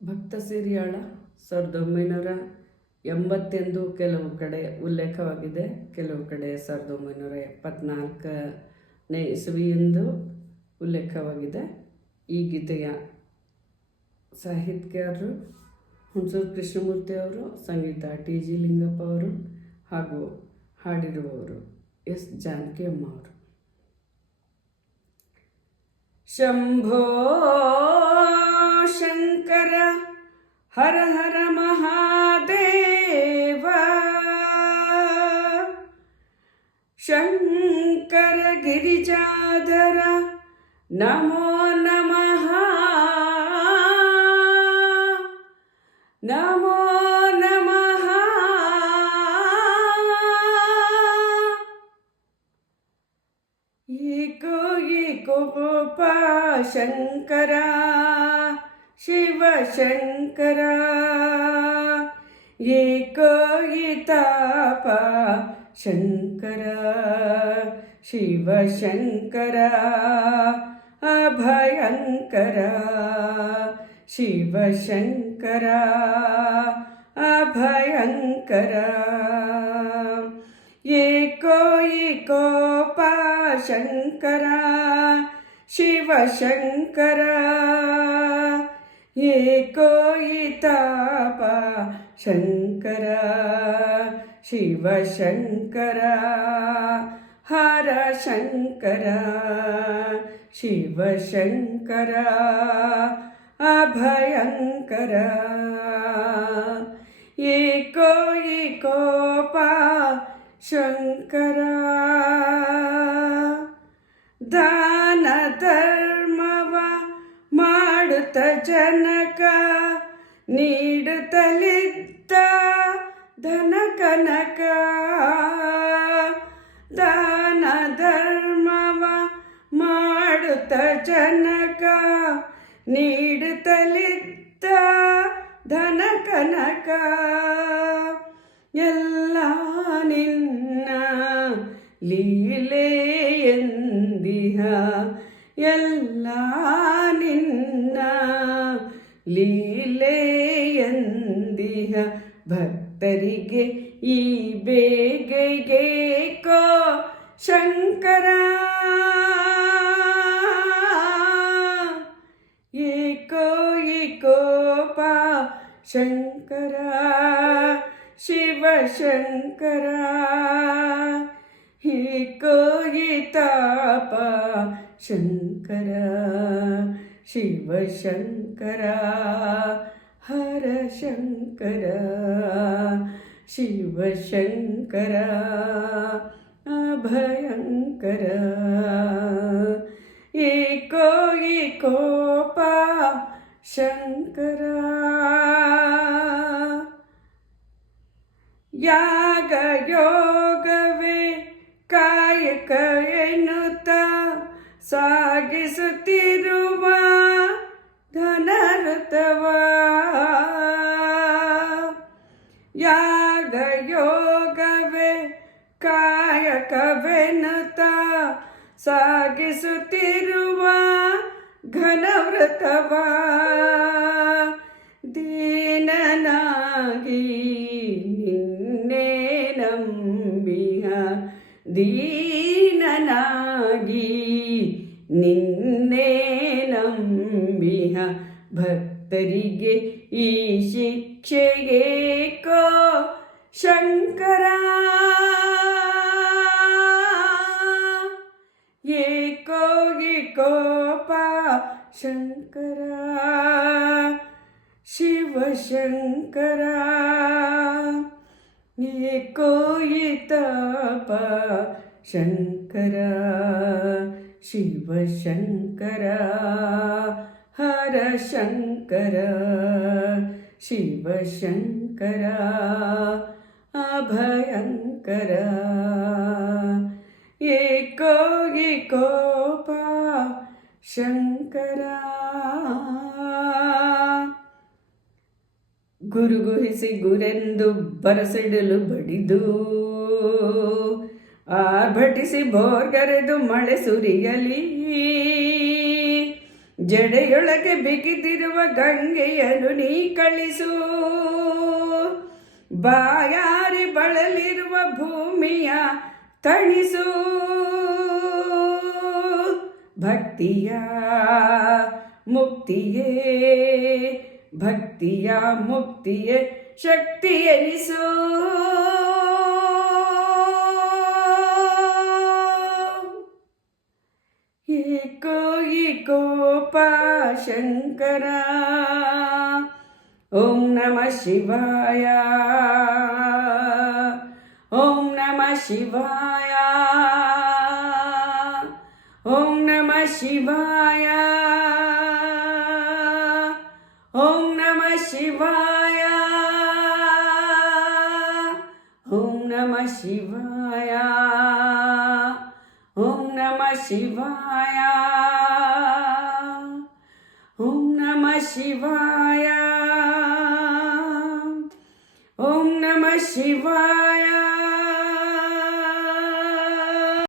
ಭಕ್ತ ಸಿರಿಯಾಳ 1981 ಕೆಲವು ಕಡೆ ಉಲ್ಲೇಖವಾಗಿದೆ, ಕೆಲವು ಕಡೆ 1974ನೇ ಇಸವಿಯೆಂದು ಉಲ್ಲೇಖವಾಗಿದೆ. ಈ ಗೀತೆಯ ಸಾಹಿತ್ಯಕಾರರು ಹುಣಸೂರು ಕೃಷ್ಣಮೂರ್ತಿ ಅವರು, ಸಂಗೀತ ಟಿ.ಜಿ. ಲಿಂಗಪ್ಪ ಅವರು ಹಾಗೂ ಹಾಡಿರುವವರು ಎಸ್. ಜಾನಕಿ ಅಮ್ಮ ಅವರು. ಶಂಭೋ ಶಂಕರ ಹರ ಹರ ಮಹಾದೇವ, ಶಂಕರ ಗಿರಿಜಾಧರ ನಮೋ ನಮಃ, ನಮೋ ನಮಃ. ಏಕೋ ಏಕೋ ಗೋಪ ಶಂಕರ ಶಿವ ಶಂಕರ, ಏಕೋ ತಾಪ ಶಂಕರ ಶಿವ ಶಂಕರ, ಅಭಯಂಕರ ಶಿವ ಶಂಕರ, ಅಭಯಂಕರ. ಏಕೋ ಏಕೋಪ ಶಂಕರ ಶಿವ ಶಂಕರ, ಏಕೋ ತಾಪ ಶಂಕರ ಶಿವ ಶಂಕರ, ಹರ ಶಂಕರ ಶಿವ ಶಂಕರ, ಅಭಯಂಕರ. ಏಕೋ ಏಕೋಪ ಶಂಕರ, ದಾನ ಧರ್ಮವ ಮಾಡುತ್ತ ಜನಕ ನೀಡುತ್ತಲಿದ್ದ ಧನ ಕನಕ, ದಾನ ಧರ್ಮವ ಮಾಡುತ್ತ ಜನಕ ನೀಡುತ್ತಲಿದ್ದ ಧನ ಕನಕ, ಎಲ್ಲ ನಿನ್ನ ಲೀಲೆ ಎಂದಿಹ, ಎಲ್ಲ ನಿನ್ನ ಲೀಲೆ ಎಂದಿಹ, ಭಕ್ತರಿಗೆ ಈ ಬೇಗೆಗೇಕೋ ಶಂಕರ, ಏಕೋ ಏಕೋಪ ಶಂಕರ ಶಿವ ಶಂಕರ, ಏಕೋ ತಾಪ ಶಂಕರ ಶಿವ ಶಂಕರ, ಹರ ಶಂಕರ ಶಿವ ಶಂಕರ, ಅಭಯಂಕರ. ಏಕೋ ಏಕೋಪ ಶಂಕರ, ಯಾಗ ಯೋಗವೇ ಕಾಯಕ ಎನ್ನುತ್ತ ಸಾಗಿಸುತ್ತಿರುವ ಧನಋತವ, ಯಾಗ ಯೋಗವೇ ಕಾಯಕವೆನ್ನುತ್ತ ಸಾಗಿಸುತ್ತಿರುವ ಘನವ್ರತವ, ದೀನನಾಗಿ ನಿನ್ನೆ ನಂಬಿಹ, ದೀನನಾಗಿ ನಿನ್ನೆ ನಂಬಿಹ, ಭಕ್ತರಿಗೆ ಈ ಶಿಕ್ಷೆಗೇಕೋ ಶಂಕರ, ಏಕೋ ಏಕೋಪ ಶಂಕರ ಶಿವ ಶಂಕರ, ಏಕೋ ತಾಪ ಶಂಕರ ಶಿವ ಶಂಕರ, ಹರ ಶಂಕರ ಶಿವ ಶಂಕರ, ಅಭಯಂಕರ. ಏಕೋ ಏಕೋಪ ಶಂಕರ. ಗುರುಗುಹಿಸಿ ಗುರೆಂದು ಬರಸಿಡಲು ಬಡಿದು, ಆರ್ಭಟಿಸಿ ಬೋರ್ಗರೆದು ಮಳೆ ಸುರಿಯಲಿ, ಜಡೆಯೊಳಗೆ ಬಿಗಿದಿರುವ ಗಂಗೆಯನ್ನು ನೀ ಕಳಿಸು, ಬಾಯಾರಿ ಬಳಲಿರುವ ಭೂಮಿಯ ತಣಿಸು. ಭಕ್ತಿಯ ಮುಕ್ತಿಯೇ, ಭಕ್ತಿಯ ಮುಕ್ತಿಯೇ ಶಕ್ತಿ ಎನಿಸು. ಏಕೋ ಏಕೋಪ ಶಂಕರ, ಓಂ ನಮಃ ಶಿವಾಯ, ಓಂ ನಮಃ ಶಿವಾಯ, ಓಂ ನಮಃ ಶಿವಾಯ, ಓಂ ನಮಃ ಶಿವಾಯ, ಓಂ ನಮಃ ಶಿವಾಯ, ಓಂ ನಮಃ ಶಿವಾಯ, ಓಂ ನಮಃ ಶಿವಾಯ, ಓಂ ನಮಃ ಶಿವಾಯ.